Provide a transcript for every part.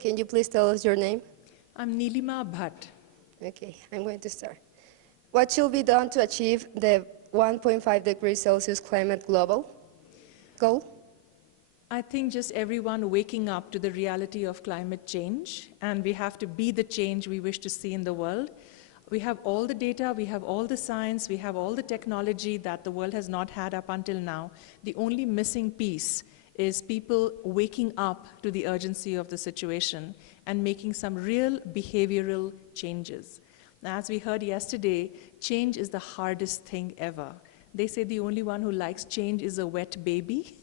Can you please tell us your name? I'm Nilima Bhat. Okay, I'm going to start. What should be done to achieve the 1.5 degrees Celsius climate global goal? I think just everyone waking up to the reality of climate change, and we have to be the change we wish to see in the world. We have all the data, we have all the science, we have all the technology that the world has not had up until now. The only missing piece is people waking up to the urgency of the situation and making some real behavioral changes. Now, as we heard yesterday, change is the hardest thing ever. They say the only one who likes change is a wet baby.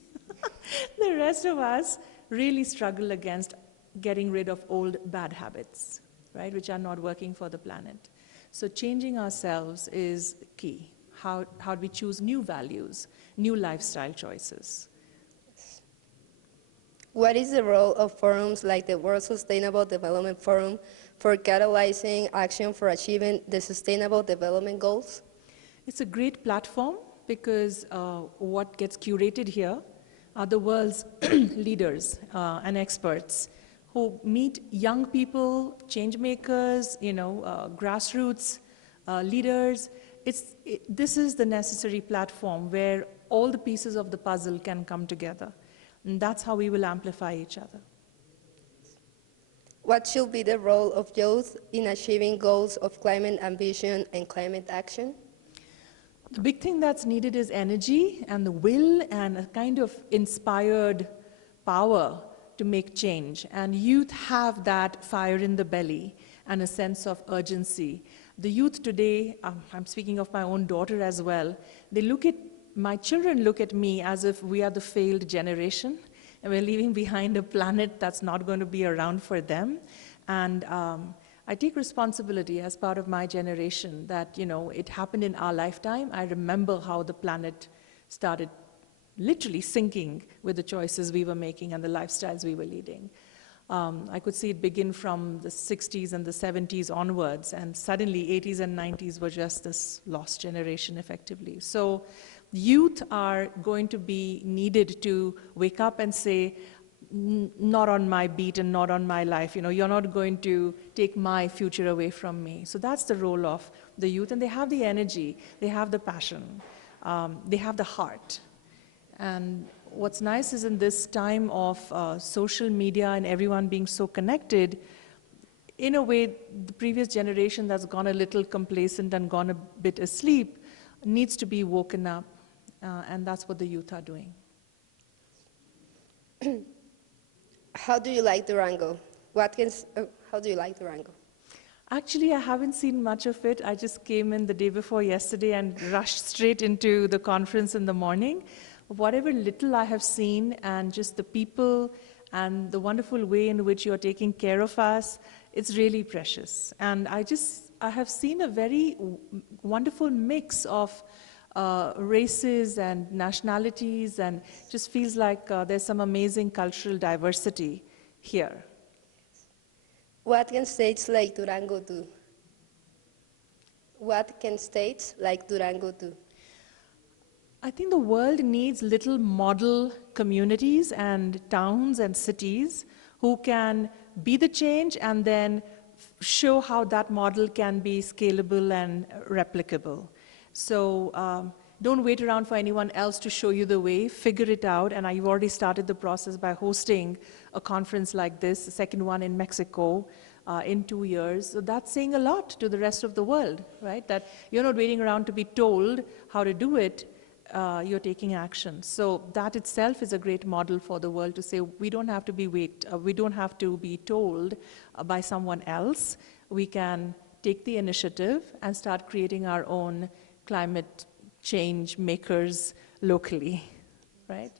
The rest of us really struggle against getting rid of old bad habits, right, which are not working for the planet. So changing ourselves is key. How do we choose new values, new lifestyle choices? What is the role of forums like the World Sustainable Development Forum for catalyzing action for achieving the Sustainable Development Goals? It's a great platform because what gets curated here are the world's leaders and experts who meet young people, change makers, grassroots leaders. This is the necessary platform where all the pieces of the puzzle can come together. And that's how we will amplify each other. What should be the role of youth in achieving goals of climate ambition and climate action? The big thing that's needed is energy and the will and a kind of inspired power to make change. And youth have that fire in the belly and a sense of urgency. The youth today, I'm speaking of my own daughter as well, my children look at me as if we are the failed generation and we're leaving behind a planet that's not going to be around for them. And I take responsibility as part of my generation that, it happened in our lifetime. I remember how the planet started literally sinking with the choices we were making and the lifestyles we were leading. I could see it begin from the 60s and the 70s onwards, and suddenly 80s and 90s were just this lost generation effectively. So youth are going to be needed to wake up and say, not on my beat and not on my life, you're not going to take my future away from me. So that's the role of the youth, and they have the energy, they have the passion, they have the heart. And what's nice is in this time of social media and everyone being so connected, in a way, the previous generation that's gone a little complacent and gone a bit asleep needs to be woken up, and that's what the youth are doing. How do you like Durango? How do you like Durango? Actually, I haven't seen much of it. I just came in the day before yesterday and rushed straight into the conference in the morning. Whatever little I have seen, and just the people and the wonderful way in which you're taking care of us, it's really precious. And I have seen a very wonderful mix of races and nationalities, and just feels like there's some amazing cultural diversity here. What can states like Durango do? What can states like Durango do? I think the world needs little model communities and towns and cities who can be the change and then show how that model can be scalable and replicable. So don't wait around for anyone else to show you the way, figure it out, and I've already started the process by hosting a conference like this, the second one in Mexico, in 2 years. So that's saying a lot to the rest of the world, right? That you're not waiting around to be told how to do it, you're taking action. So that itself is a great model for the world to say we don't have to be told by someone else. We can take the initiative and start creating our own climate change makers locally, right?